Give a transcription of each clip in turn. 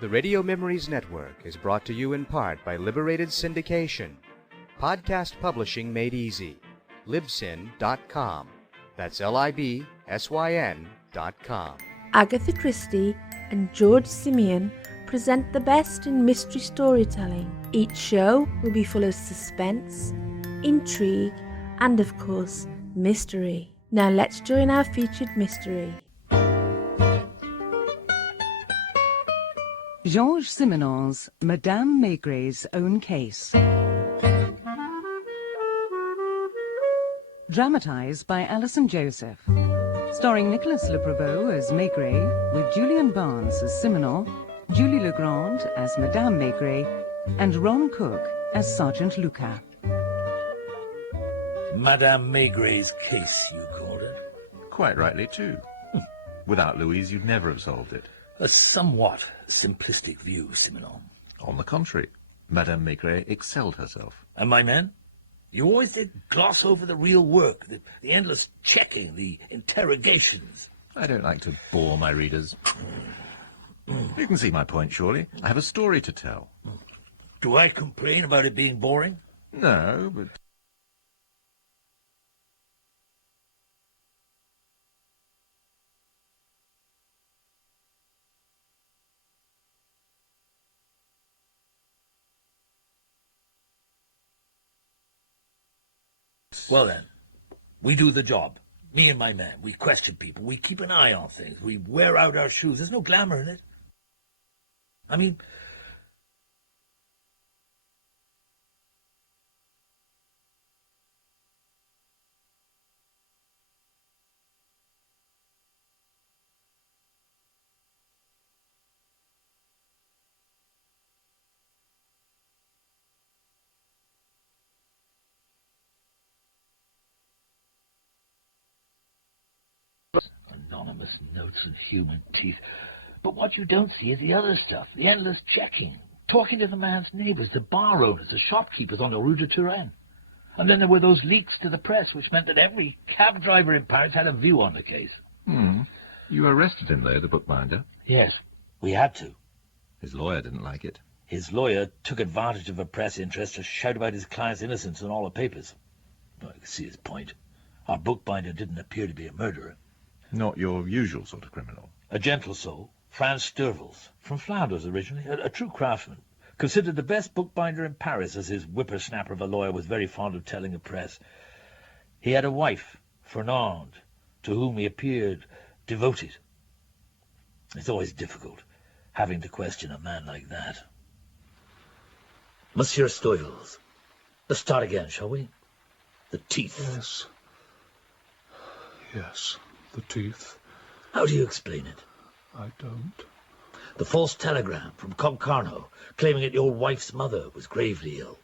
The Radio Memories Network is brought to you in part by Liberated Syndication. Podcast publishing made easy. Libsyn.com. That's Libsyn.com. Agatha Christie and George Simeon present the best in mystery storytelling. Each show will be full of suspense, intrigue, and of course, mystery. Now let's join our featured mystery. Georges Simenon's Madame Maigray's Own Case. Dramatised by Alison Joseph. Starring Nicholas Le Prevost as Maigret, with Julian Barnes as Simenon, Julie Legrand as Madame Maigret, and Ron Cook as Sergeant Lucas. Madame Maigray's case, you called it? Quite rightly, too. Without Louise, you'd never have solved it. A somewhat simplistic view, Simenon. On the contrary, Madame Maigret excelled herself. And my men? You always did gloss over the real work, the endless checking, the interrogations. I don't like to bore my readers. You can see my point, surely. I have a story to tell. Do I complain about it being boring? No, but... Well then, we do the job. Me and my men, we question people, we keep an eye on things, we wear out our shoes. There's no glamour in it. I mean... Anonymous notes and human teeth. But what you don't see is the other stuff, the endless checking, talking to the man's neighbours, the bar owners, the shopkeepers on the Rue de Turenne. And then there were those leaks to the press, which meant that every cab driver in Paris had a view on the case. You arrested him, though, the bookbinder. Yes, we had to. His lawyer didn't like it. His lawyer took advantage of a press interest to shout about his client's innocence in all the papers. Well, I can see his point. Our bookbinder didn't appear to be a murderer. Not your usual sort of criminal. A gentle soul, Franz Sturvels, from Flanders originally, a true craftsman, considered the best bookbinder in Paris, as his whippersnapper of a lawyer was very fond of telling the press. He had a wife, Fernande, to whom he appeared devoted. It's always difficult, having to question a man like that. Monsieur Sturvels, let's start again, shall we? The teeth. Yes, the teeth. How do you explain it? I don't. The false telegram from Concarneau, claiming that your wife's mother was gravely ill,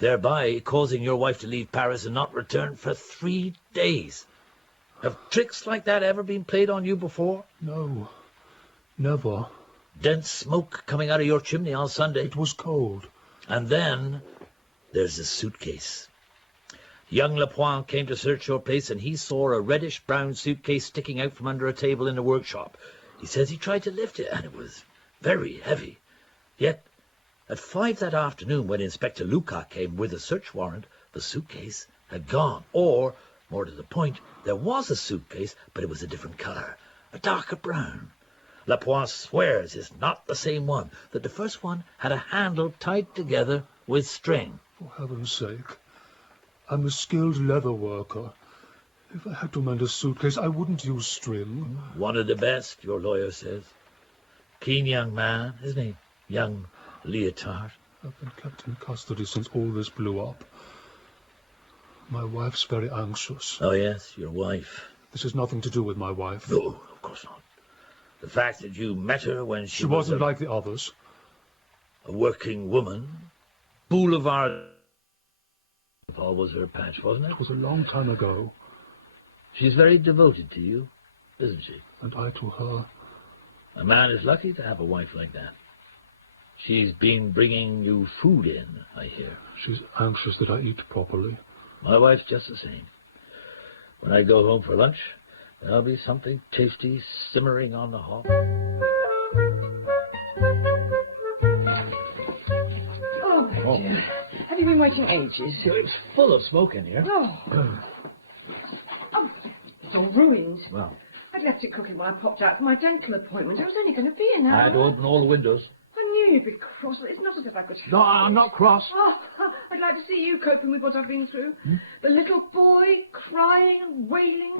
thereby causing your wife to leave Paris and not return for 3 days. Have tricks like that ever been played on you before? No, never. Dense smoke coming out of your chimney on Sunday. It was cold. And then there's the suitcase. Young Lapointe came to search your place, and he saw a reddish-brown suitcase sticking out from under a table in the workshop. He says he tried to lift it, and it was very heavy. Yet, at 5 that afternoon, when Inspector Lucas came with a search warrant, the suitcase had gone. Or, more to the point, there was a suitcase, but it was a different colour, a darker brown. Lapointe swears it's not the same one, that the first one had a handle tied together with string. For heaven's sake. I'm a skilled leather worker. If I had to mend a suitcase, I wouldn't use string. One of the best, your lawyer says. Keen young man, isn't he? Young Leotard. I've been kept in custody since all this blew up. My wife's very anxious. Oh, yes, your wife. This has nothing to do with my wife. No, of course not. The fact that you met her when she wasn't like the others. A working woman. Boulevard Paul was her patch, wasn't it? It was a long time ago. She's very devoted to you, isn't she? And I to her. A man is lucky to have a wife like that. She's been bringing you food in, I hear. She's anxious that I eat properly. My wife's just the same. When I go home for lunch, there'll be something tasty simmering on the hob. dear. Have you been waiting ages? It's full of smoke in here. Oh. Oh, it's all ruined. Well, I'd left it cooking when I popped out for my dental appointment. I was only going to be an hour. I had to open all the windows. I knew you'd be cross, but it's not as if I could help No, I'm not cross. Oh, I'd like to see you coping with what I've been through. The little boy crying and wailing.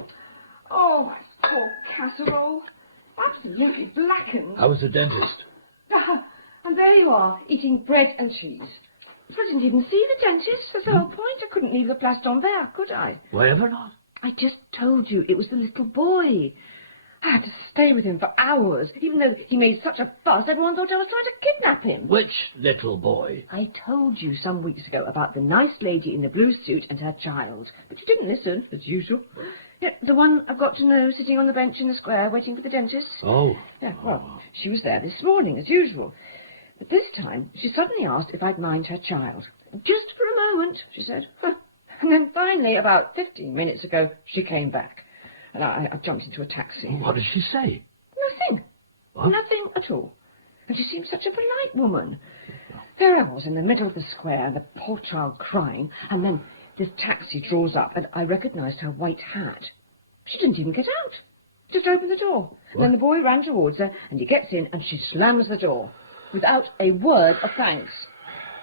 Oh, that poor casserole. Absolutely blackened. I was the dentist. And there you are, eating bread and cheese. I didn't even see the dentist. That's the whole point. I couldn't leave the place d'envers, could I? Why ever not? I just told you it was the little boy. I had to stay with him for hours. Even though he made such a fuss, everyone thought I was trying to kidnap him. Which little boy? I told you some weeks ago about the nice lady in the blue suit and her child. But you didn't listen, as usual. Yeah, the one I've got to know sitting on the bench in the square waiting for the dentist. Oh. Yeah, well, she was there this morning, as usual. But this time, she suddenly asked if I'd mind her child. Just for a moment, she said. And then finally, about 15 minutes ago, she came back. And I jumped into a taxi. What did she say? Nothing. What? Nothing at all. And she seemed such a polite woman. There I was in the middle of the square, the poor child crying, and then this taxi draws up, and I recognised her white hat. She didn't even get out. Just opened the door. And then the boy ran towards her, and he gets in, and she slams the door, without a word of thanks.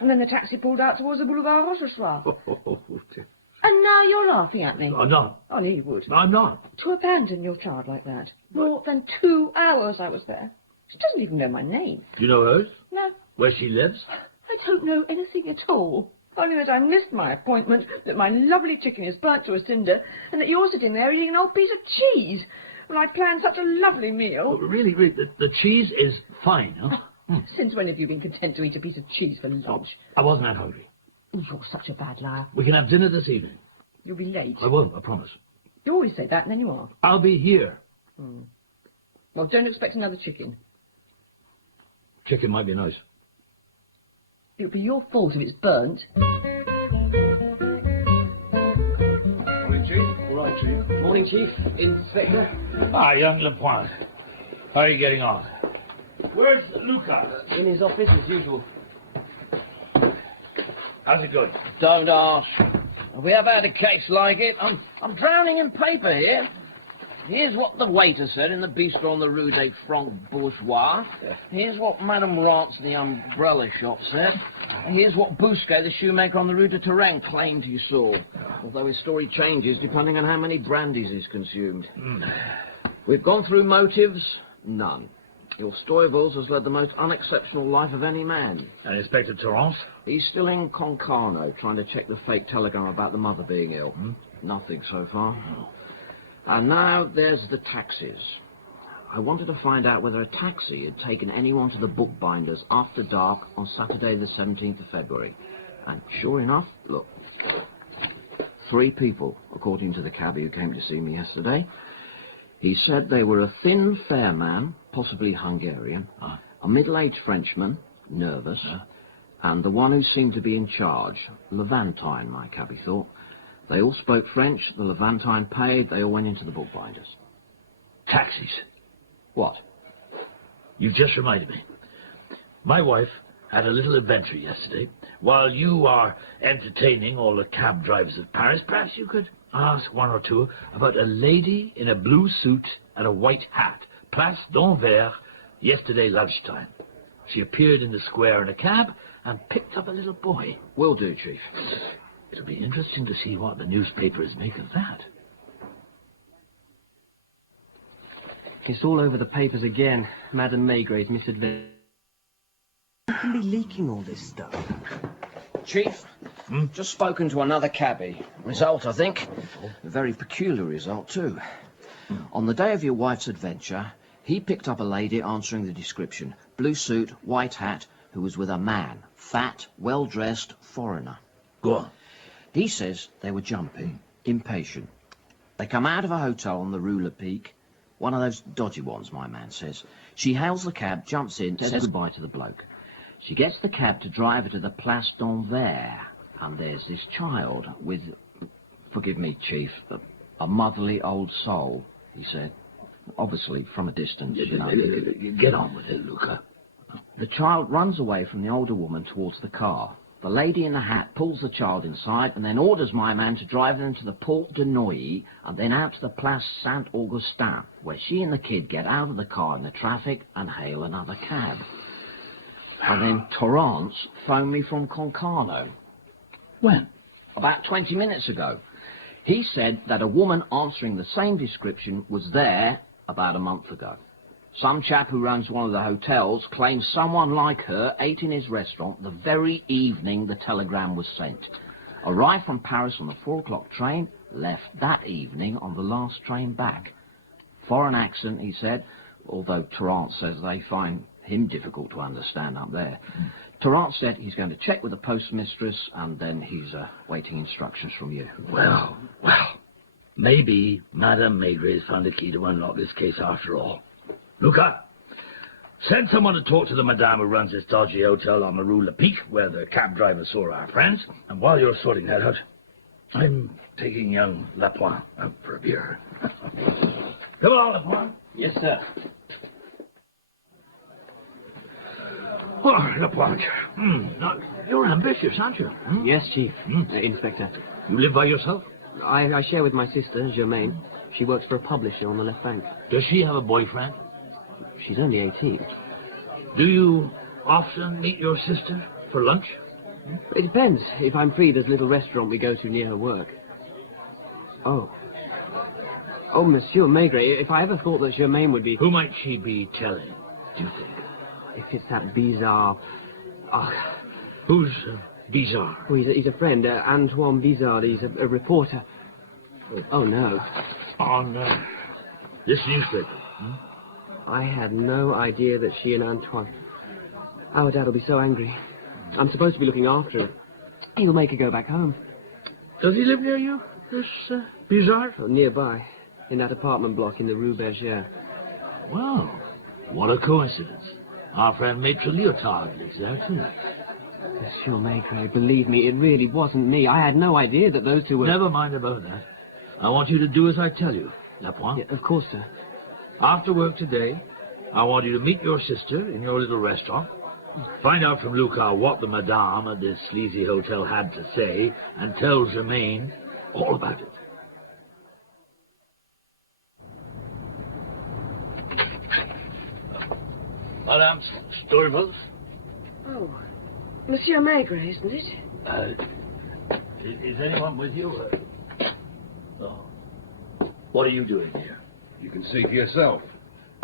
And then the taxi pulled out towards the Boulevard Rochechouart. And now you're laughing at me. I'm not. I knew you would. I'm not. To abandon your child like that. More than 2 hours I was there. She doesn't even know my name. Do you know hers? No, Where she lives? I don't know anything at all. Only that I missed my appointment, that my lovely chicken is burnt to a cinder, and that you're sitting there eating an old piece of cheese when I planned such a lovely meal. Oh, really, the cheese is fine, huh? Since when have you been content to eat a piece of cheese for lunch? I wasn't that hungry. You're such a bad liar. We can have dinner this evening. You'll be late. I won't, I promise. You always say that, and then you are. I'll be here. Well, don't expect another chicken. Chicken might be nice. It'll be your fault if it's burnt. Morning, Chief. All right, Chief. Morning, Chief. Inspector. Ah, young Lapointe. How are you getting on? Where's Luca? In his office as usual. How's it going? Don't ask. We have had a case like it. I'm drowning in paper here. Here's what the waiter said in the bistro on the Rue des Francs Bourgeois. Here's what Madame Rance, the umbrella shop, said. Here's what Bousquet, the shoemaker on the Rue de Turenne, claimed he saw. Although his story changes depending on how many brandies he's consumed. We've gone through motives. None. Your Stuyvels has led the most unexceptional life of any man. And Inspector Torrance? He's still in Concarneau, trying to check the fake telegram about the mother being ill. Nothing so far. And now there's the taxis. I wanted to find out whether a taxi had taken anyone to the bookbinders after dark on Saturday the 17th of February. And sure enough, look. 3 people, according to the cabbie who came to see me yesterday. He said they were a thin, fair man, possibly Hungarian, a middle-aged Frenchman, nervous, and the one who seemed to be in charge, Levantine, my cabbie thought. They all spoke French, the Levantine paid, they all went into the bookbinders. Taxis. What? You've just reminded me. My wife had a little adventure yesterday. While you are entertaining all the cab drivers of Paris, perhaps you could ask one or two about a lady in a blue suit and a white hat, Place d'Anvers, yesterday lunchtime. She appeared in the square in a cab and picked up a little boy. Will do, Chief. It'll be interesting to see what the newspapers make of that. It's all over the papers again. Madame Maygray's misadventure. Who can be leaking all this stuff? Chief, just spoken to another cabbie. Result, I think. A very peculiar result, too. On the day of your wife's adventure, he picked up a lady answering the description. Blue suit, white hat, who was with a man. Fat, well-dressed, foreigner. Go on. He says they were jumpy, impatient. They come out of a hotel on the Rue Lepic. One of those dodgy ones, my man says. She hails the cab, jumps in, says goodbye to the bloke. She gets the cab to drive her to the Place d'Anvers. And there's this child with, forgive me, Chief, a motherly old soul, he said. Obviously, from a distance, you know. Get on with it, Luca. The child runs away from the older woman towards the car. The lady in the hat pulls the child inside and then orders my man to drive them to the Porte de Neuilly and then out to the Place Saint-Augustin, where she and the kid get out of the car in the traffic and hail another cab. And then Torrance phoned me from Concarneau. When? About 20 minutes ago. He said that a woman answering the same description was there about a month ago. Some chap who runs one of the hotels claims someone like her ate in his restaurant the very evening the telegram was sent. Arrived from Paris on the 4 o'clock train, left that evening on the last train back. Foreign accent, he said, although Torrance says they find him difficult to understand up there. Torrance said he's going to check with the postmistress and then he's waiting instructions from you. Well, maybe Madame Maigret's found a key to unlock this case after all. Luca, send someone to talk to the madame who runs this dodgy hotel on the Rue Le Pic, where the cab driver saw our friends. And while you're sorting that out, I'm taking young Lapointe out for a beer. Come on, Lapointe. Yes, sir. Oh, Lapointe. You're ambitious, aren't you? Yes, Chief. Inspector. You live by yourself? I share with my sister, Germaine. She works for a publisher on the left bank. Does she have a boyfriend? She's only 18. Do you often meet your sister for lunch? It depends. If I'm free, there's a little restaurant we go to near her work. Oh, Monsieur Maigret, if I ever thought that Germaine would be... Who might she be telling, do you think? If it's that Bizarre... Oh. Who's Bizarre? Oh, he's a friend, Antoine Bizarre. He's a reporter. Oh, no. On this newspaper? I had no idea that she and Antoine... Our dad will be so angry. I'm supposed to be looking after her. He'll make her go back home. Does he live near you, this Bizarre? Oh, nearby, in that apartment block in the Rue Bergère. Well, what a coincidence. Our friend Maitre Leotard lives there, too. Monsieur Maigret, believe me, it really wasn't me. I had no idea that those two were... Never mind about that. I want you to do as I tell you, Lapointe. Yeah, of course, sir. After work today, I want you to meet your sister in your little restaurant. Find out from Luca what the madame at this sleazy hotel had to say, and tell Germaine all about it. Madame Storyville? Oh, Monsieur Maigret, isn't it? Is anyone with you? No. What are you doing here? You can see for yourself.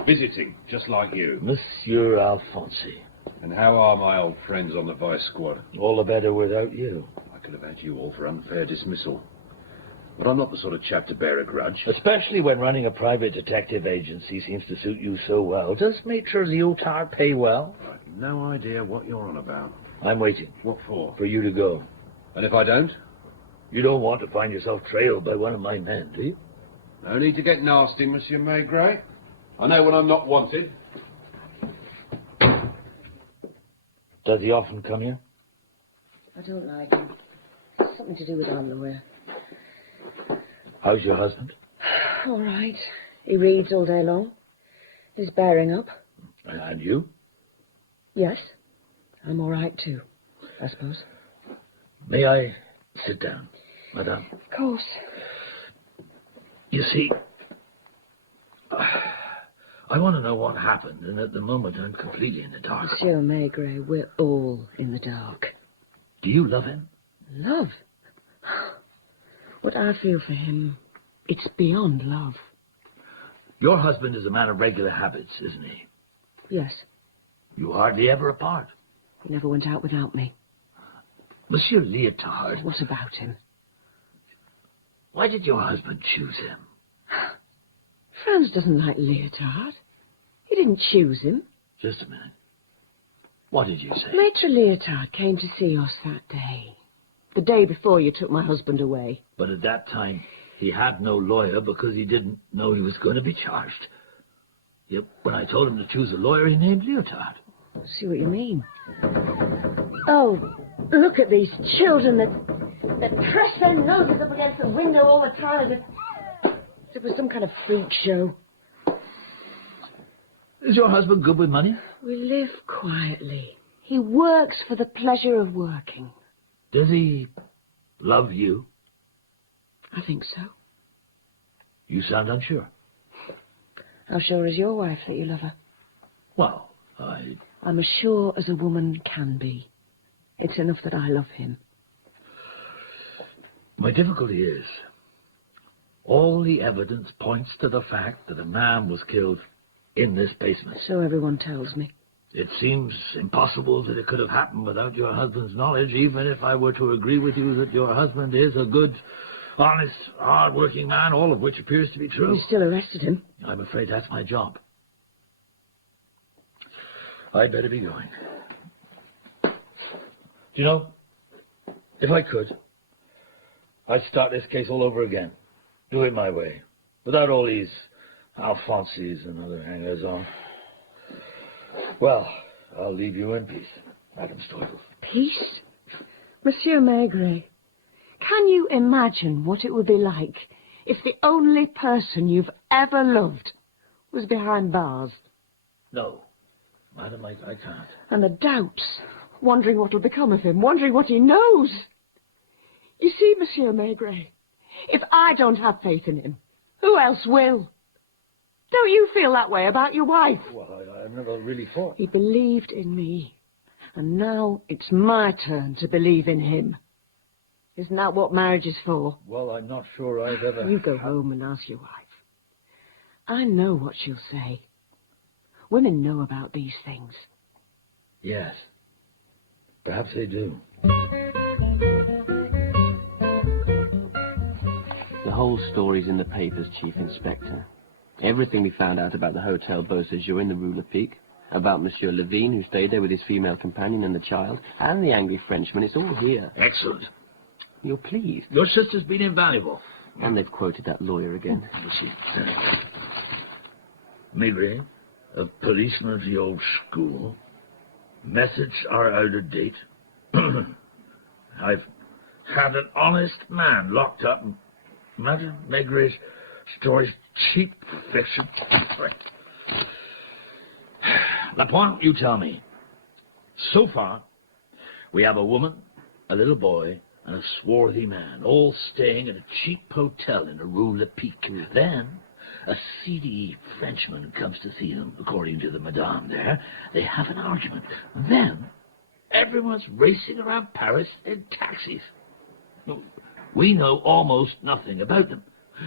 Visiting, just like you. Monsieur Alfonsi. And how are my old friends on the Vice Squad? All the better without you. I could have had you all for unfair dismissal. But I'm not the sort of chap to bear a grudge. Especially when running a private detective agency seems to suit you so well. Does Maitre Leotard pay well? I've no idea what you're on about. I'm waiting. What for? For you to go. And if I don't? You don't want to find yourself trailed by one of my men, do you? No need to get nasty, Monsieur Maigret. I know when I'm not wanted. Does he often come here? I don't like him. It's something to do with underwear. How's your husband? All right. He reads all day long. He's bearing up. And you? Yes. I'm all right, too, I suppose. May I sit down, madame? Of course. You see, I want to know what happened, and at the moment I'm completely in the dark. Monsieur Maigret, we're all in the dark. Do you love him? Love? What I feel for him, it's beyond love. Your husband is a man of regular habits, isn't he? Yes. You hardly ever apart. He never went out without me. Monsieur Leotard. What about him? Why did your husband choose him? Franz doesn't like Leotard. He didn't choose him. Just a minute. What did you say? Maitre Leotard came to see us that day. The day before you took my husband away. But at that time, he had no lawyer because he didn't know he was going to be charged. Yet when I told him to choose a lawyer, he named Leotard. I see what you mean. Oh, look at these children that press their noses up against the window all the time. It was some kind of freak show. Is your husband good with money? We live quietly. He works for the pleasure of working. Does he love you? I think so. You sound unsure. How sure is your wife that you love her? Well, I'm as sure as a woman can be. It's enough that I love him. My difficulty is, all the evidence points to the fact that a man was killed in this basement. So everyone tells me. It seems impossible that it could have happened without your husband's knowledge, even if I were to agree with you that your husband is a good, honest, hard-working man, all of which appears to be true. You still arrested him? I'm afraid that's my job. I'd better be going. Do you know, if I could, I'd start this case all over again. Do it my way, without all these Alphonses and other hangers-on. Well, I'll leave you in peace, Madame Stuyvesant. Peace? Monsieur Maigret, can you imagine what it would be like if the only person you've ever loved was behind bars? No, Madame, I can't. And the doubts, wondering what'll become of him, wondering what he knows. You see, Monsieur Maigret, if I don't have faith in him, who else will? Don't you feel that way about your wife? Well, I've never really thought. He believed in me, and now it's my turn to believe in him. Isn't that what marriage is for? Well, I'm not sure I've ever... You go home and ask your wife. I know what she'll say. Women know about these things. Yes, perhaps they do. The whole story's in the papers, Chief Inspector. Everything we found out about the Hotel Beau Séjour in the Rue Lepic, about Monsieur Levine, who stayed there with his female companion and the child, and the angry Frenchman, it's all here. Excellent. You're pleased. Your sister's been invaluable. And they've quoted that lawyer again. Maigret, a policeman of the old school. Methods are out of date. I've had an honest man locked up. Madame Maigret's story's cheap fiction. Lapointe, you tell me. So far, we have a woman, a little boy, and a swarthy man, all staying at a cheap hotel in the Rue Lepic. Then, a seedy Frenchman comes to see them, according to the madame there. They have an argument. Then, everyone's racing around Paris in taxis. We know almost nothing about them.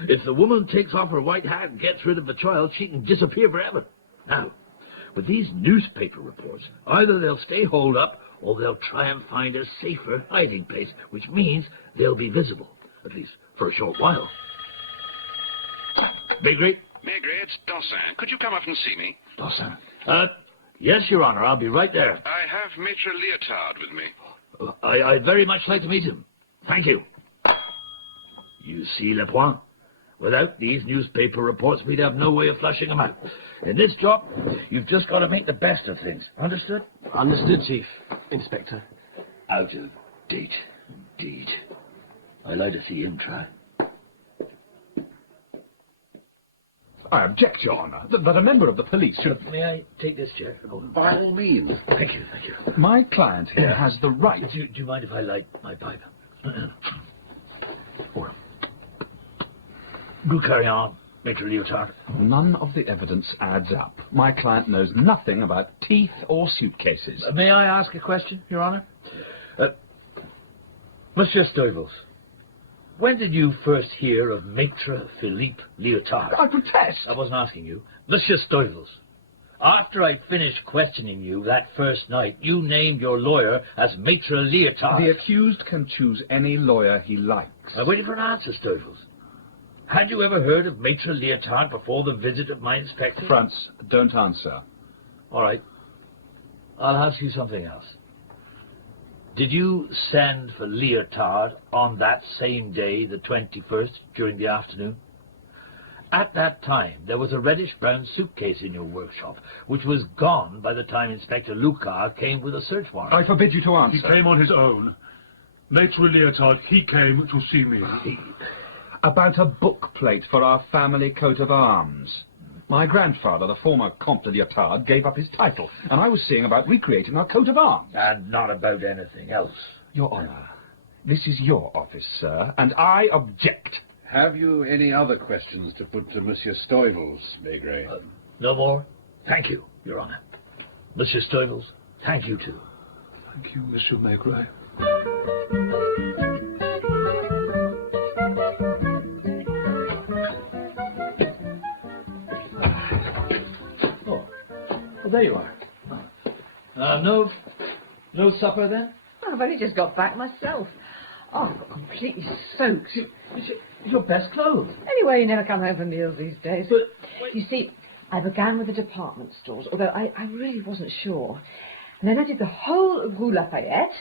If the woman takes off her white hat and gets rid of the child, she can disappear forever. Now, with these newspaper reports, either they'll stay holed up or they'll try and find a safer hiding place, which means they'll be visible, at least for a short while. Maigret? Maigret, it's Dossin. Could you come up and see me? Dossin? Yes, Your Honor, I'll be right there. I have Maitre Leotard with me. I'd very much like to meet him. Thank you. You see, Lapointe, without these newspaper reports, we'd have no way of flushing them out. In this job, you've just got to make the best of things. Understood? Understood, Chief Inspector. Out of date, indeed. I'd like to see him try. I object, Your Honour, that a member of the police should... May I take this chair? By all means. Thank you, thank you. My client here has the right... Do you mind if I light my pipe? Do carry on, Maitre Leotard. None of the evidence adds up. My client knows nothing about teeth or suitcases. May I ask a question, Your Honour? Monsieur Stuyvesant, when did you first hear of Maitre Philippe Leotard? I protest! I wasn't asking you. Monsieur Stuyvesant, after I finished questioning you that first night, you named your lawyer as Maitre Leotard. The accused can choose any lawyer he likes. I'm waiting for an answer, Stuyvesant. Had you ever heard of Maitre Leotard before the visit of my inspector? Franz, don't answer. All right. I'll ask you something else. Did you send for Leotard on that same day, the 21st, during the afternoon? At that time, there was a reddish-brown suitcase in your workshop, which was gone by the time Inspector Lucas came with a search warrant. I forbid you to answer. He came on his own. Maitre Leotard, he came to see me. About a book plate for our family coat of arms. My grandfather, the former Comte de Leotard, gave up his title, and I was seeing about recreating our coat of arms. And not about anything else. Your Honour, This is your office, sir, and I object. Have you any other questions to put to Monsieur Stuyvels, Maigret? No more? Thank you, Your Honour. Monsieur Stuyvels, thank you too. Thank you, Monsieur Maigret. Well, there you are. No supper then? I've only just got back myself. Oh, I've got completely soaked. It's your best clothes. Anyway, you never come home for meals these days. But you see, I began with the department stores, although I really wasn't sure. And then I did the whole Rue Lafayette.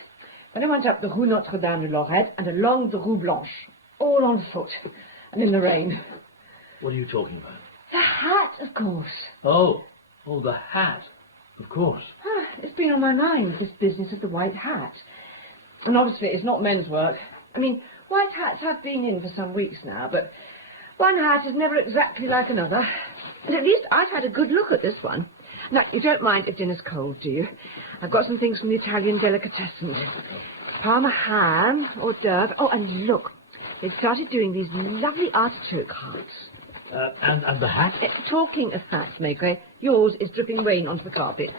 Then I went up the Rue Notre-Dame-de-Lorette and along the Rue Blanche, all on foot and in the rain. What are you talking about? The hat, of course. Oh, the hat. Of course. It's been on my mind, this business of the white hat. And obviously it's not men's work. I mean, white hats have been in for some weeks now, but one hat is never exactly like another. And at least I've had a good look at this one. Now, you don't mind if dinner's cold, do you? I've got some things from the Italian delicatessen. Parma ham, hors d'oeuvre. Oh, and look, they've started doing these lovely artichoke hearts. And the hat? Talking of hats, Maigret, yours is dripping rain onto the carpet.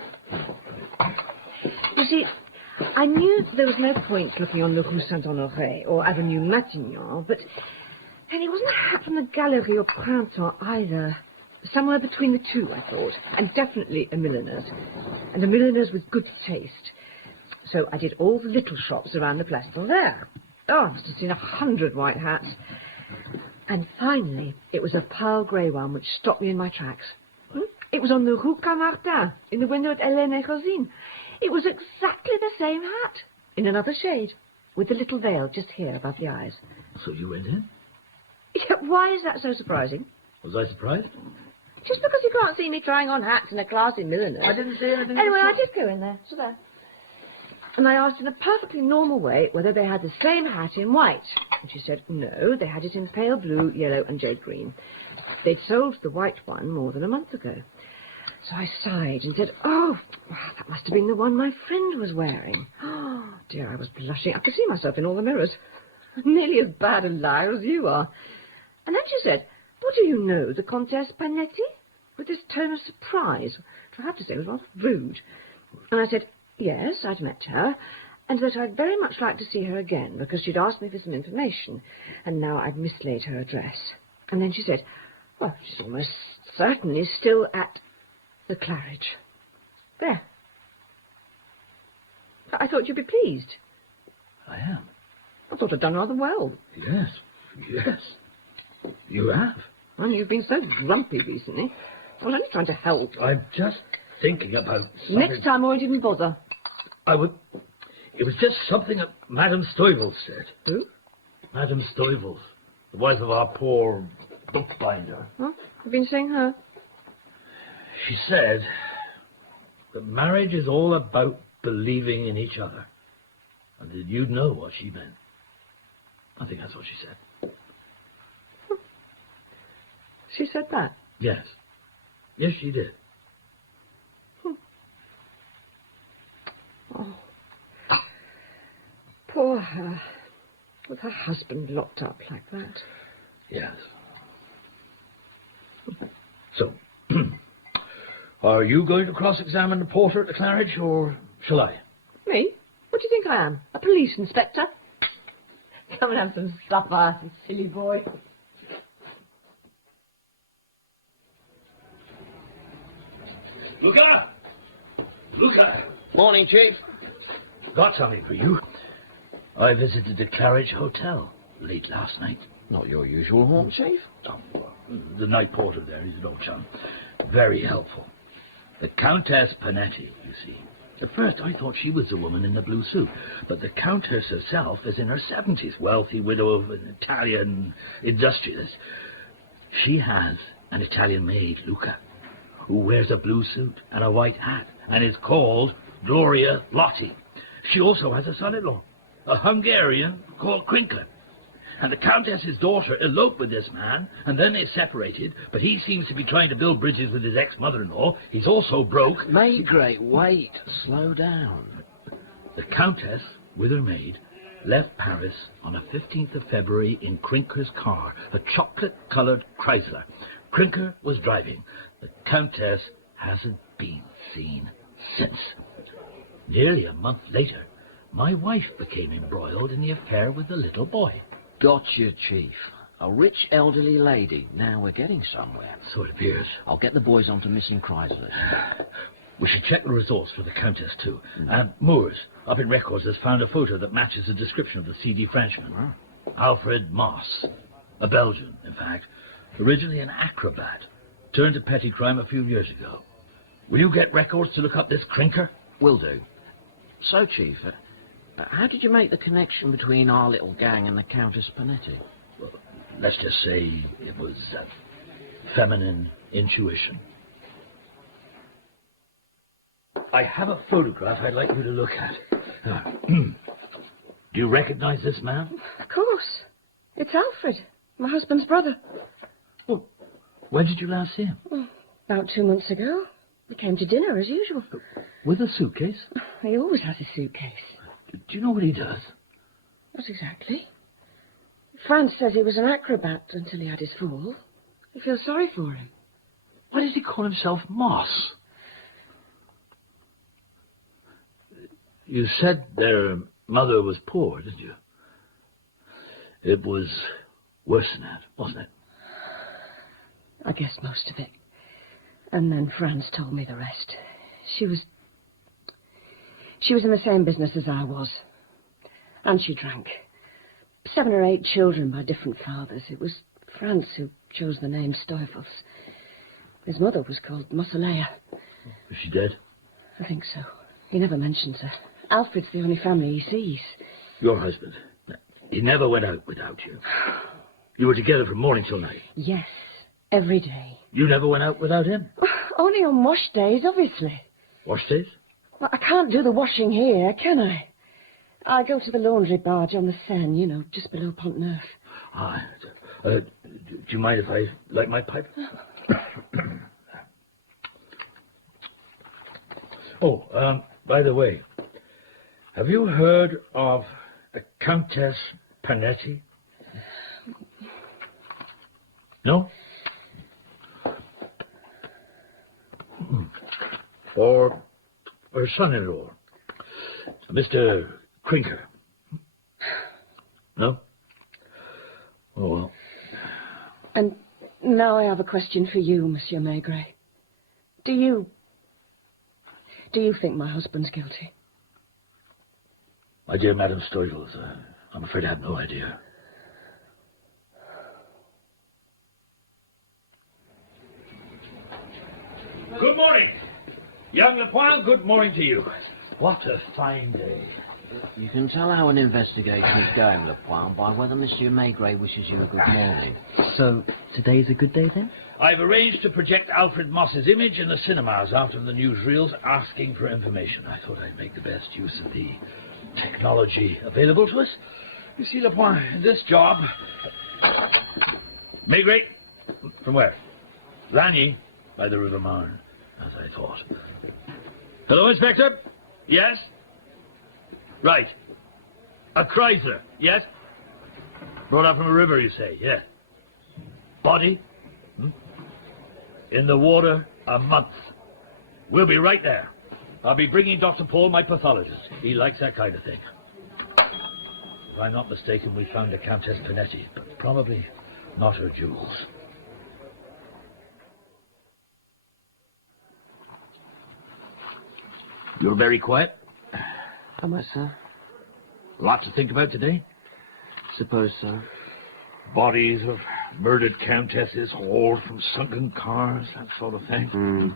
You see, I knew there was no point looking on the Rue Saint-Honoré or Avenue Matignon, but then it wasn't a hat from the Galerie au Printemps either. Somewhere between the two, I thought, and definitely a milliner's, and a milliner's with good taste. So I did all the little shops around the Place d'Anvers. Oh, I must have seen 100 white hats. And finally, it was a pearl grey one which stopped me in my tracks. It was on the Rue Camartin, in the window at Hélène et Rosine. It was exactly the same hat, in another shade, with the little veil just here above the eyes. So you went in? Yeah, why is that so surprising? Was I surprised? Just because you can't see me trying on hats in a class in milliner's. I didn't say anything. Anyway, I did go in there, so there. And I asked in a perfectly normal way whether they had the same hat in white. And she said, no, they had it in pale blue, yellow and jade green. They'd sold the white one more than a month ago. So I sighed and said, oh, that must have been the one my friend was wearing. Oh, dear, I was blushing. I could see myself in all the mirrors. Nearly as bad a liar as you are. And then she said, well, do you know the Comtesse Panetti? With this tone of surprise, which I have to say was rather rude. And I said, yes, I'd met her, and that I'd very much like to see her again, because she'd asked me for some information, and now I'd mislaid her address. And then she said, well, she's almost certainly still at the Claridge. There. I thought you'd be pleased. I am. I thought I'd done rather well. Yes. You have. And you've been so grumpy recently. I was only trying to help. I'm just thinking about something. Next time I won't even bother. It was just something that Madame Stuyvels said. Who? Madame Stuyvels, the wife of our poor bookbinder. Huh? You've been seeing her? She said that marriage is all about believing in each other. And that you'd know what she meant. I think that's what she said. She said that? Yes. Yes, she did. Oh. Poor her. With her husband locked up like that. Yes. So, are you going to cross-examine the porter at the Claridge, or shall I? Me? What do you think I am? A police inspector? Come and have some supper, you silly boy. Luca! Luca! Morning, Chief. Got something for you. I visited the Claridge Hotel late last night. Not your usual haunt, Chief. Oh, the night porter there, he's an old chum. Very helpful. The Countess Panetti, you see. At first I thought she was the woman in the blue suit, but the Countess herself is in her 70s, wealthy widow of an Italian industrialist. She has an Italian maid, Luca, who wears a blue suit and a white hat, and is called Gloria Lotti. She also has a son-in-law, a Hungarian called Krinkler. And the Countess's daughter eloped with this man, and then they separated, but he seems to be trying to build bridges with his ex-mother-in-law. He's also broke. Maigret, wait. Slow down. The Countess, with her maid, left Paris on the 15th of February in Krinker's car, a chocolate-coloured Chrysler. Krinker was driving. The Countess hasn't been seen since. Nearly a month later, my wife became embroiled in the affair with the little boy. Gotcha, Chief. A rich elderly lady. Now we're getting somewhere. So it appears. I'll get the boys onto missing Chrysler. We should check the results for the Countess, too. Moores, up in records, has found a photo that matches the description of the seedy Frenchman. Alfred Moss. A Belgian, in fact. Originally an acrobat. Turned to petty crime a few years ago. Will you get records to look up this Krinker? Will do. So, Chief, how did you make the connection between our little gang and the Countess Panetti? Well, let's just say it was feminine intuition. I have a photograph I'd like you to look at. Do you recognize this man? Of course. It's Alfred, my husband's brother. Well, when did you last see him? About 2 months ago. We came to dinner, as usual. With a suitcase? He always has a suitcase. Do you know what he does? Not exactly. Franz says he was an acrobat until he had his fall. I feel sorry for him. Why does he call himself Moss? You said their mother was poor, didn't you? It was worse than that, wasn't it? I guess most of it. And then Franz told me the rest. She was in the same business as I was. And she drank. 7 or 8 children by different fathers. It was Franz who chose the name Stoffels. His mother was called Mosselea. Is she dead? I think so. He never mentions her. Alfred's the only family he sees. Your husband. He never went out without you. You were together from morning till night. Yes, every day. You never went out without him? Only on wash days, obviously. Wash days? Well, I can't do the washing here, can I? I go to the laundry barge on the Seine, you know, just below Pont Neuf. Do you mind if I light my pipe? By the way, have you heard of the Countess Panetti? No? Or her son-in-law, Mr. Krinker? No? Oh, well. And now I have a question for you, Monsieur Maigret. Do you think my husband's guilty? My dear Madame Stoffels, I'm afraid I have no idea. Good morning. Young Lepoint, good morning to you. What a fine day. You can tell how an investigation is going, Lepoint, by whether Monsieur Maigret wishes you a good morning. So, today's a good day, then? I've arranged to project Alfred Moss's image in the cinemas after the newsreels asking for information. I thought I'd make the best use of the technology available to us. You see, Lepoint, in this job... Maigret? From where? Lagny, by the River Marne, as I thought. Hello, Inspector? Yes? Right. A Chrysler, yes? Brought up from a river, you say, yes. Body? In the water a month. We'll be right there. I'll be bringing Dr. Paul, my pathologist. He likes that kind of thing. If I'm not mistaken, we found a Countess Panetti, but probably not her jewels. You're very quiet. Am I, sir? Lot to think about today? Suppose so. Bodies of murdered countesses hauled from sunken cars, that sort of thing.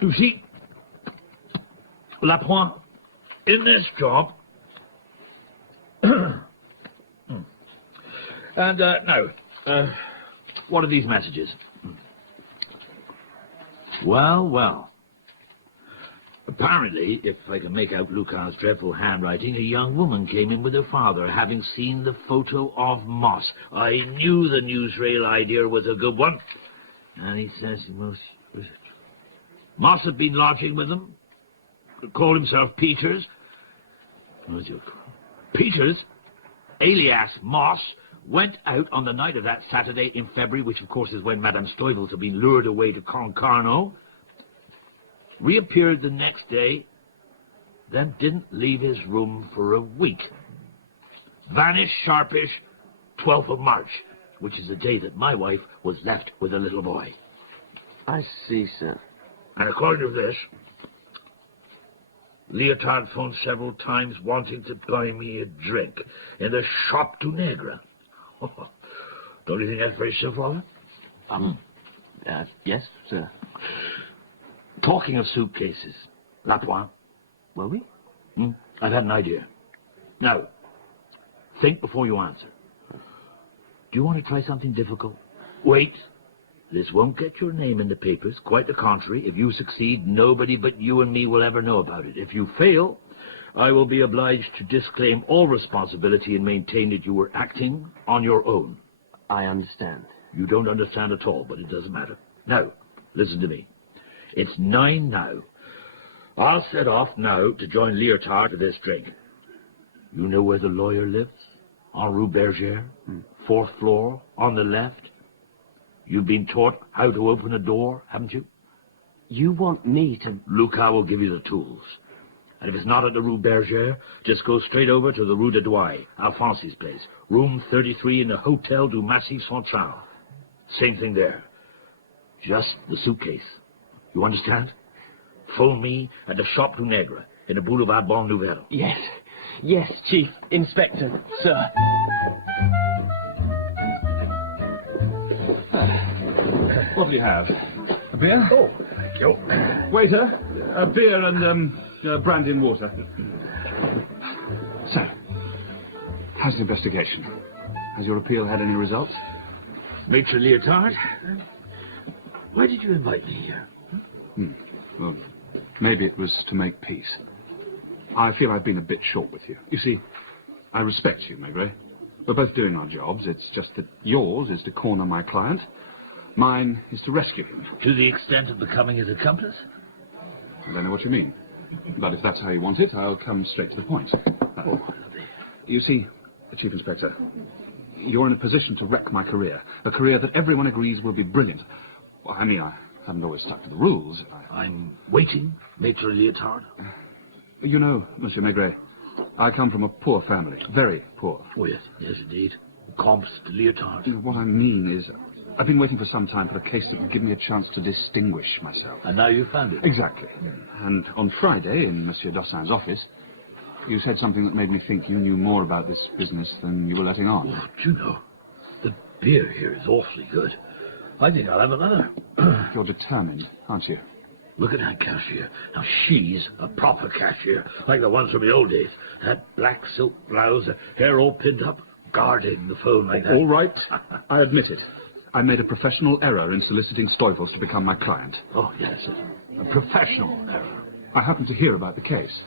You see, Lapointe, in this job... And now, what are these messages? Well, well. Apparently, if I can make out Lucan's dreadful handwriting, a young woman came in with her father, having seen the photo of Moss. I knew the newsreel idea was a good one. And he says he must... Moss had been lodging with them. called himself Peters. Peters, alias Moss, went out on the night of that Saturday in February, which of course is when Madame Stuyvels had been lured away to Concarneau, reappeared the next day, then didn't leave his room for a week. Vanished sharpish 12th of March, which is the day that my wife was left with a little boy. I see, sir. And according to this, Leotard phoned several times wanting to buy me a drink in the Shop du Negre. Don't you think that's very civil? Yes, sir. Talking of suitcases, Lapointe. Were we? I've had an idea. Now, think before you answer. Do you want to try something difficult? Wait. This won't get your name in the papers. Quite the contrary. If you succeed, nobody but you and me will ever know about it. If you fail, I will be obliged to disclaim all responsibility and maintain that you were acting on your own. I understand. You don't understand at all, but it doesn't matter. Now, listen to me. It's 9 now. I'll set off now to join Leotard to this drink. You know where the lawyer lives? On Rue Bergère, 4th floor, on the left. You've been taught how to open a door, haven't you? You want me to... Lucas will give you the tools. And if it's not at the Rue Bergère, just go straight over to the Rue de Douai, Alphonse's place. Room 33 in the Hotel du Massif Central. Same thing there. Just the suitcase. You understand? Phone me at the Shop du Negre in the Boulevard Bonne Nouvelle. Yes. Yes, Chief Inspector, sir. What'll you have? A beer? Oh, thank you. Waiter, a beer and brandy and water. So, how's the investigation? Has your appeal had any results? Maitre Leotard, why did you invite me here? Well, maybe it was to make peace. I feel I've been a bit short with you. You see, I respect you, Maigret. We're both doing our jobs. It's just that yours is to corner my client. Mine is to rescue him. To the extent of becoming his accomplice? I don't know what you mean. But if that's how you want it, I'll come straight to the point. You see, Chief Inspector, you're in a position to wreck my career. A career that everyone agrees will be brilliant. Well, I mean, I haven't always stuck to the rules. I'm waiting, Maitre Leotard. You know, Monsieur Maigret, I come from a poor family. Very poor. Oh, yes. Yes, indeed. Comps to Leotard. What I mean is, I've been waiting for some time for a case that would give me a chance to distinguish myself. And now you've found it. Exactly. And on Friday, in Monsieur Dossin's office, you said something that made me think you knew more about this business than you were letting on. Oh, do you know, the beer here is awfully good. I think I'll have another. You're determined, aren't you? Look at that cashier. Now, she's a proper cashier, like the ones from the old days. That black silk blouse, hair all pinned up, guarding the phone like that. All right. I admit it. I made a professional error in soliciting Stuyvels to become my client. Oh, yes. A professional error. I happened to hear about the case.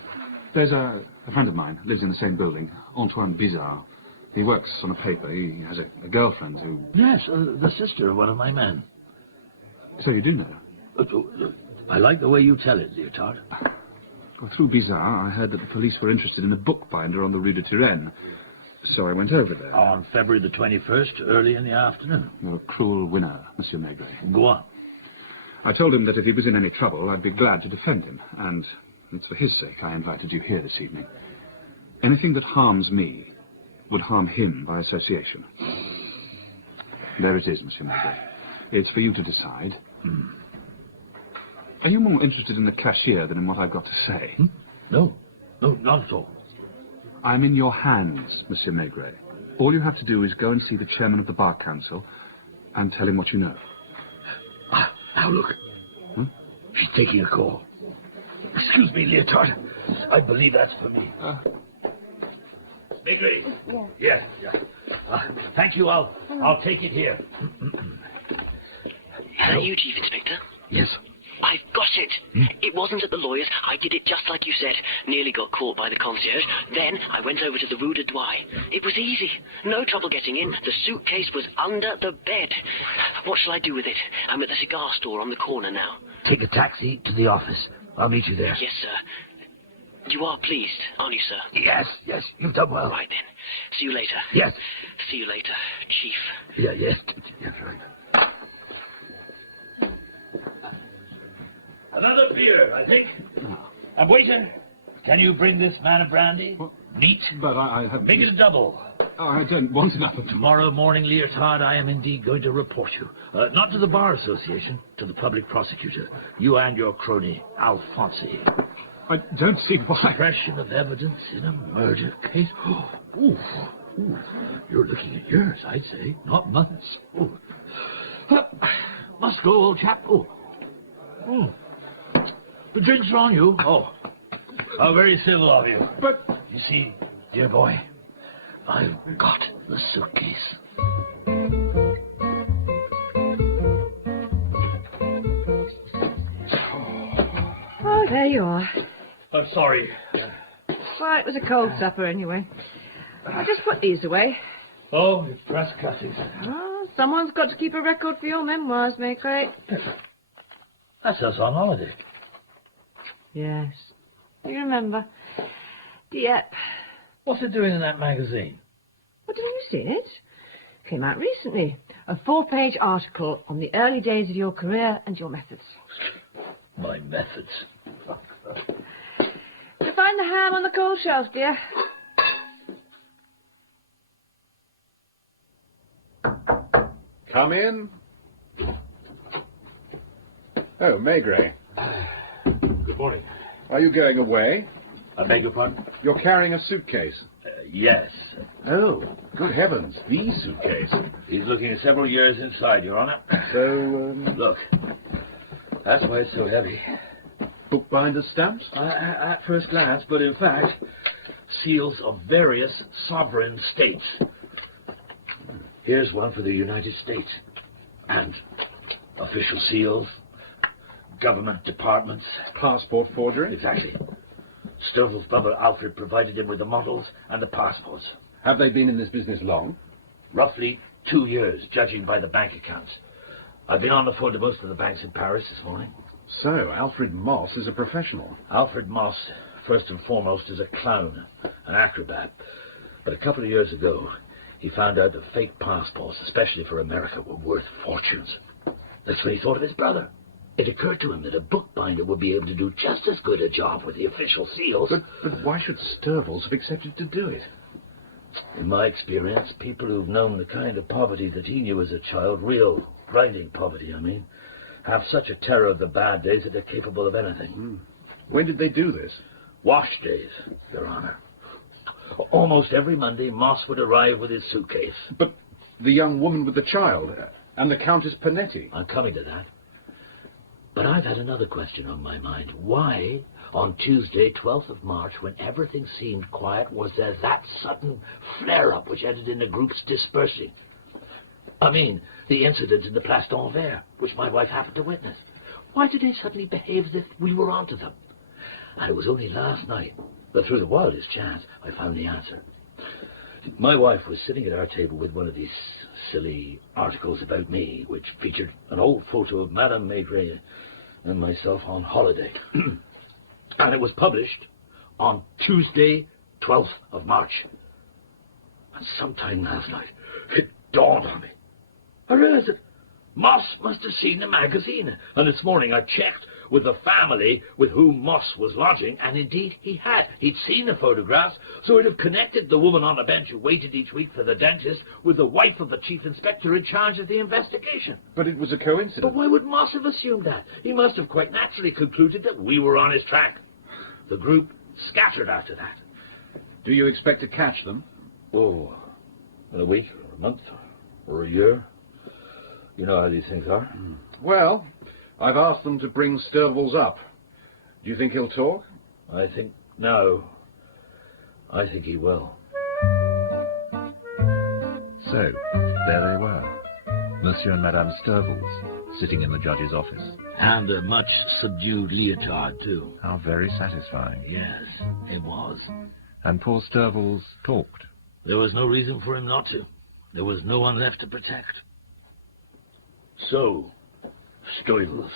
There's a friend of mine, lives in the same building, Antoine Bizarre. He works on a paper. He has a girlfriend who... Yes, the sister of one of my men. So you do know? I like the way you tell it, Leotard. Well, through Bizarre, I heard that the police were interested in a bookbinder on the Rue de Turenne. So I went over there. On February the 21st, early in the afternoon. You're a cruel winner, Monsieur Maigret. Go on. I told him that if he was in any trouble, I'd be glad to defend him. And it's for his sake I invited you here this evening. Anything that harms me would harm him by association. There it is, Monsieur Maigret. It's for you to decide. Are you more interested in the cashier than in what I've got to say? No, not at all. I'm in your hands, Monsieur Maigret. All you have to do is go and see the chairman of the Bar Council and tell him what you know. Now look. She's taking a call. Excuse me, Leotard. I believe that's for me. Maigret. Yeah. Thank you. I'll take it here. Hello, you, Chief Inspector? Yes. I've got it. It wasn't at the lawyer's. I did it just like you said. Nearly got caught by the concierge. Then I went over to the Rue de Douai. It was easy. No trouble getting in. The suitcase was under the bed. What shall I do with it? I'm at the cigar store on the corner now. Take a taxi to the office. I'll meet you there. Yes, sir. You are pleased, aren't you, sir? Yes, you've done well. Right then. See you later. Yes. See you later, Chief. Yes, right. Another beer, I think. And waiter, can you bring this man a brandy? Neat. But I have... Make it a double. I don't want enough of... Tomorrow morning, Leotard, I am indeed going to report you. Not to the Bar Association, to the public prosecutor. You and your crony, Alfonsi. I don't see why... Suppression of evidence in a murder case. Ooh. You're looking at years, I'd say, not months. Must go, old chap. The drinks are on you. Oh, how very civil of you. But... You see, dear boy, I've got the suitcase. Oh, there you are. I'm sorry. Well, it was a cold supper anyway. I'll just put these away. Oh, it's press cuttings. Oh, someone's got to keep a record for your memoirs, Maigret. That's us on holiday. Yes. You remember. Dieppe. What's it doing in that magazine? Well, didn't you see it? Came out recently. A 4-page article on the early days of your career and your methods. My methods. Did you find the ham on the coal shelf, dear? Come in. Oh, Maigret. Good morning. Are you going away? I beg your pardon? You're carrying a suitcase. Yes. Oh, good heavens, the suitcase. He's looking at several years inside, Your Honor. So, Look, that's why it's so heavy. Bookbinder's stamps? At first glance, but in fact, seals of various sovereign states. Here's one for the United States. And official seals, government departments. Passport forgery? Exactly. Sturville's brother Alfred provided him with the models and the passports. Have they been in this business long? Roughly 2 years, judging by the bank accounts. I've been on the phone to most of the banks in Paris this morning. So, Alfred Moss is a professional. Alfred Moss, first and foremost, is a clown, an acrobat. But a couple of years ago, he found out that fake passports, especially for America, were worth fortunes. That's when he thought of his brother. It occurred to him that a bookbinder would be able to do just as good a job with the official seals. But why should Sturville's have accepted to do it? In my experience, people who've known the kind of poverty that he knew as a child, real grinding poverty, I mean, have such a terror of the bad days that they're capable of anything. When did they do this? Wash days, Your Honor. Almost every Monday, Moss would arrive with his suitcase. But the young woman with the child, and the Countess Panetti. I'm coming to that. But I've had another question on my mind. Why, on Tuesday, 12th of March, when everything seemed quiet, was there that sudden flare-up which ended in the groups dispersing? I mean, the incident in the Place d'Anvers, which my wife happened to witness. Why did they suddenly behave as if we were onto them? And it was only last night that, through the wildest chance, I found the answer. My wife was sitting at our table with one of these silly articles about me, which featured an old photo of Madame Maigret and myself on holiday. And it was published on Tuesday, 12th of March. And sometime last night, it dawned on me. I realized that Moss must have seen the magazine. And this morning I checked with the family with whom Moss was lodging, and indeed he had. He'd seen the photographs, so he'd have connected the woman on the bench who waited each week for the dentist with the wife of the chief inspector in charge of the investigation. But it was a coincidence. But why would Moss have assumed that? He must have quite naturally concluded that we were on his track. The group scattered after that. Do you expect to catch them? Oh, in a week, or a month, or a year. You know how these things are. Well, I've asked them to bring Sturville's up. Do you think he'll talk? I think he will. So, there they were, Monsieur and Madame Sturville's, sitting in the judge's office. And a much subdued Leotard, too. How very satisfying. Yes, it was. And poor Sturville's talked. There was no reason for him not to. There was no one left to protect. So, Sturville's.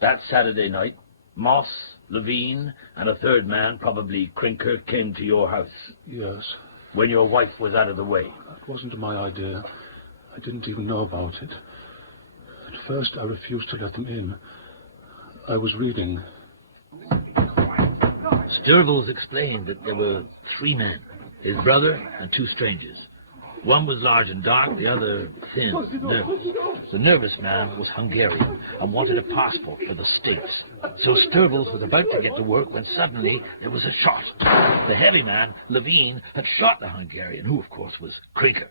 That Saturday night, Moss, Levine, and a third man, probably Crinker, came to your house. Yes. When your wife was out of the way. That wasn't my idea. I didn't even know about it. At first, I refused to let them in. I was reading. Sturvels explained that there were 3 men, his brother and 2 strangers. One was large and dark, the other thin, nervous. The nervous man was Hungarian and wanted a passport for the States. So Sturvels was about to get to work when suddenly there was a shot. The heavy man, Levine, had shot the Hungarian, who of course was Crinker.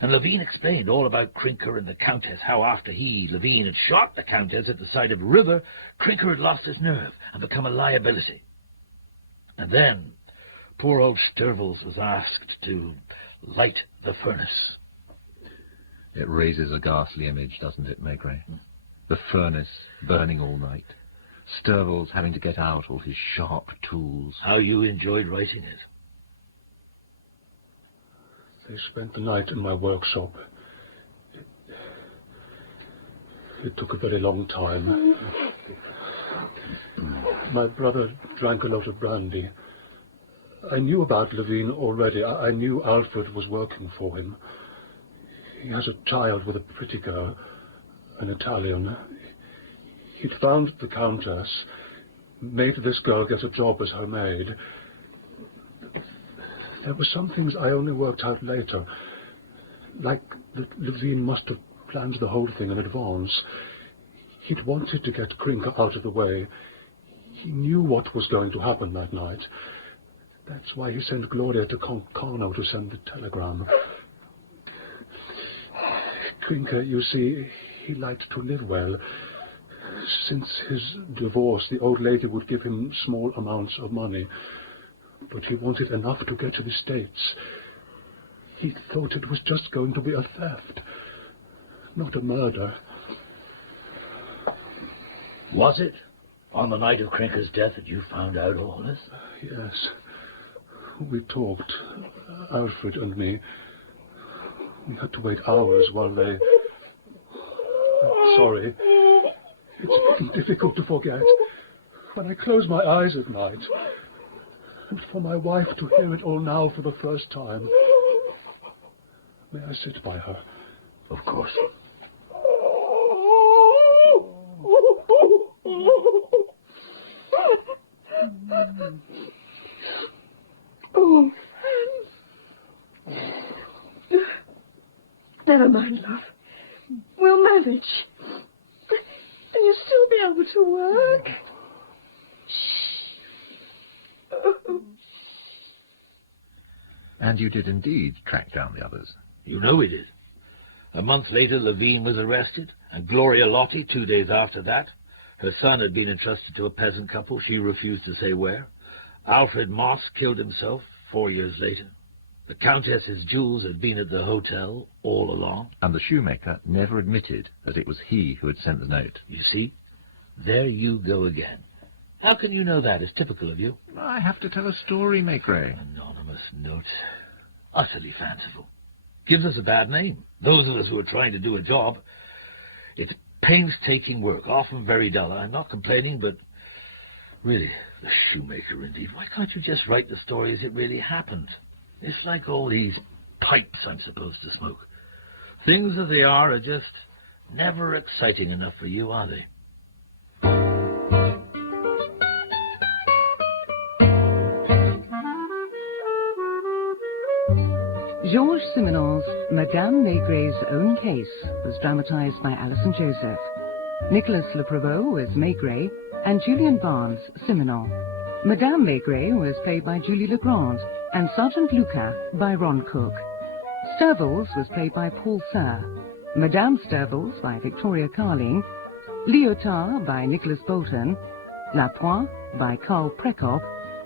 And Levine explained all about Crinker and the Countess, how after he, Levine, had shot the Countess at the side of a river, Crinker had lost his nerve and become a liability. And then poor old Sturvels was asked to light the furnace. It raises a ghastly image, doesn't it, Maigret? The furnace burning all night. Sturvels having to get out all his sharp tools. How you enjoyed writing it. They spent the night in my workshop. It took a very long time. My brother drank a lot of brandy. I knew about Levine already. I knew Alfred was working for him. He has a child with a pretty girl, an Italian. He'd found the Countess, made this girl get a job as her maid. There were some things I only worked out later, like that Levine must have planned the whole thing in advance. He'd wanted to get Crinker out of the way. He knew what was going to happen that night. That's why he sent Gloria to Concarneau to send the telegram. Crinker, you see, he liked to live well. Since his divorce, the old lady would give him small amounts of money. But he wanted enough to get to the States. He thought it was just going to be a theft, not a murder. Was it on the night of Crinker's death that you found out all this? Yes. We talked, Alfred and me. We had to wait hours while they... Sorry. It's difficult to forget. When I close my eyes at night, and for my wife to hear it all now for the first time. May I sit by her? Of course. Oh, never mind, love. We'll manage. And you'll still be able to work. And you did indeed track down the others. You know we did. A month later, Levine was arrested, and Gloria Lotti 2 days after that. Her son had been entrusted to a peasant couple. She refused to say where. Alfred Moss killed himself 4 years later. The Countess's jewels had been at the hotel all along. And the shoemaker never admitted that it was he who had sent the note. You see? There you go again. How can you know that? It's typical of you. I have to tell a story, Maigret. Anonymous note. Utterly fanciful. Gives us a bad name. Those of us who are trying to do a job. It's painstaking work, often very dull. I'm not complaining, but really, the shoemaker indeed. Why can't you just write the story as it really happened? It's like all these pipes I'm supposed to smoke. Things as they are just never exciting enough for you, are they? Georges Simenon's Madame Maigret's Own Case was dramatized by Alison Joseph. Nicolas Le Prevost was Maigret, and Julian Barnes, Simenon. Madame Maigret was played by Julie Legrand, and Sergeant Lucas by Ron Cook. Sturvels was played by Paul Sir, Madame Sturvels by Victoria Carling, Lyotard by Nicholas Bolton, Lapointe by Carl Prekop,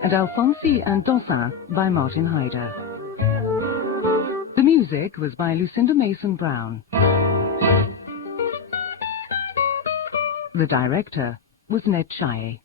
and Alfonsi and Dossin by Martin Hyder. The music was by Lucinda Mason-Brown. The director was Ned Chaillet.